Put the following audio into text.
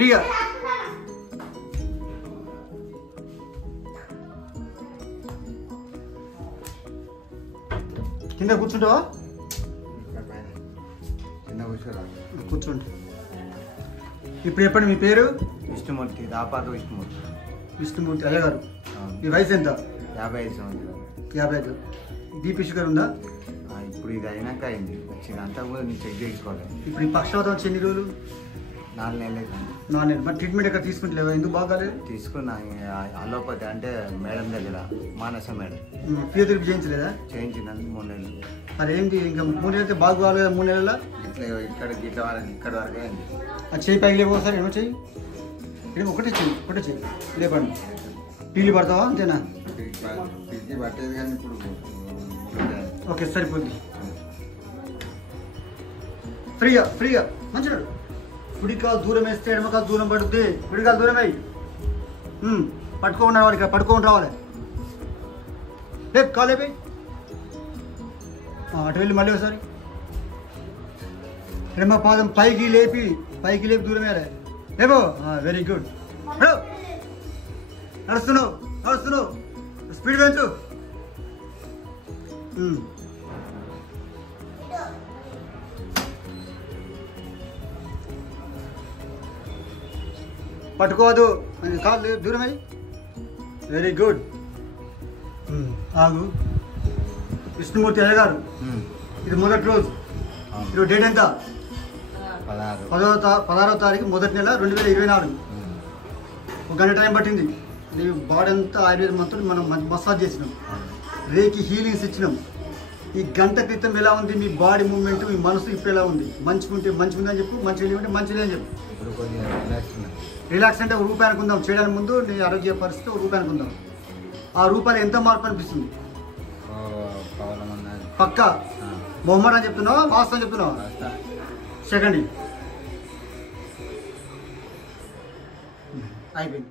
ఫ్రీగా కింద కూర్చుంటావా? కూర్చోండి. ఇప్పుడు చెప్పండి మీ పేరు? విష్ణుమూర్తి, రాపాక విష్ణుమూర్తి. విష్ణుమూర్తి అయ్యగారు. మీ వయసు ఎంత? 55 సంవత్సరాలు. 55. బీపీ షుగర్ ఉందా? ఇప్పుడు ఇది అయినాక అయింది, వచ్చింది. అంతా కూడా నేను చెక్ చేసుకోవాలి. ఇప్పుడు ఈ పక్షవాతం వచ్చి ఎన్ని రోజులు? 4 నెలలు అవుతుంది. 4 నెలలు. మరి ట్రీట్మెంట్ ఎక్కడ తీసుకుంటలేవా? ఎందుకు బాగాలేదు? తీసుకున్నా అలోపతి అంటే మేడం దగ్గర, మానస మేడం. ఫిజియోథెరపీ చేయించలేదా? చేయించిందని 3 నెలలు. మరి ఏంటి ఇంకా 3 నెలలు బాగుకోవాలి కదా? 3 నెలల ఇట్లా ఇక్కడ వరకు ఇక్కడ వరకే అయింది. అది చేయి పైకి లేకపోతే ఏమో చెయ్యి, ఒకటే చెయ్యి లేపండి. టీలు పడతావా? అంతేనా? పట్టేది కానీ ఇప్పుడు ఓకే సరిపోద్ది. ఫ్రీగా మంచిగా. కుడికాలు దూరం వేస్తే ఎడమకాలు దూరం పడుద్ది. కుడికాలు దూరం వేయి. పట్టుకోకుండా వాడికి పట్టుకోకుండా రావాలి. లేపు కాలు లేపి అటు వెళ్ళి మళ్ళీ ఒకసారి ఎడమ పాదం పైకి లేపి దూరం వేయాలి. లేపో. Very good. నడుస్తున్నావు స్పీడ్ పెంచు. పట్టుకోవద్దు, కాదు దూరం అయ్యి. Very good. ఆగు. విష్ణుమూర్తి అయ్యగారు, ఇది మొదటి రోజు. ఈరోజు డేట్ ఎంత? 16వ తారీఖు మొదటి నెల 2024. 1 గంట టైం పట్టింది. నీ బాడీ అంతా ఆయుర్వేద మంత్రులు మనం మసాజ్ చేసినాం, రేకి హీలింగ్స్ ఇచ్చినాం. ఈ గంట క్రితం ఎలా ఉంది మీ బాడీ మూవ్మెంట్, మీ మనసు ఇప్పుడు ఎలా ఉంది? మంచిగుంటే మంచిగుందని చెప్పు, మంచిగా లేకుంటే మంచిగా అని చెప్పు. రిలాక్స్ అంటే ₹1 అనుకుందాం. చేయడానికి ముందు నీ ఆరోగ్య పరిస్థితి ₹1 అనుకుందాం. ఆ రూపాయలు ఎంత మార్పు అనిపిస్తుంది? పక్కా బొమ్మరా చెప్తున్నావా, వాస్తవం చెప్తున్నావా? సెకండ్ అయిపోయింది.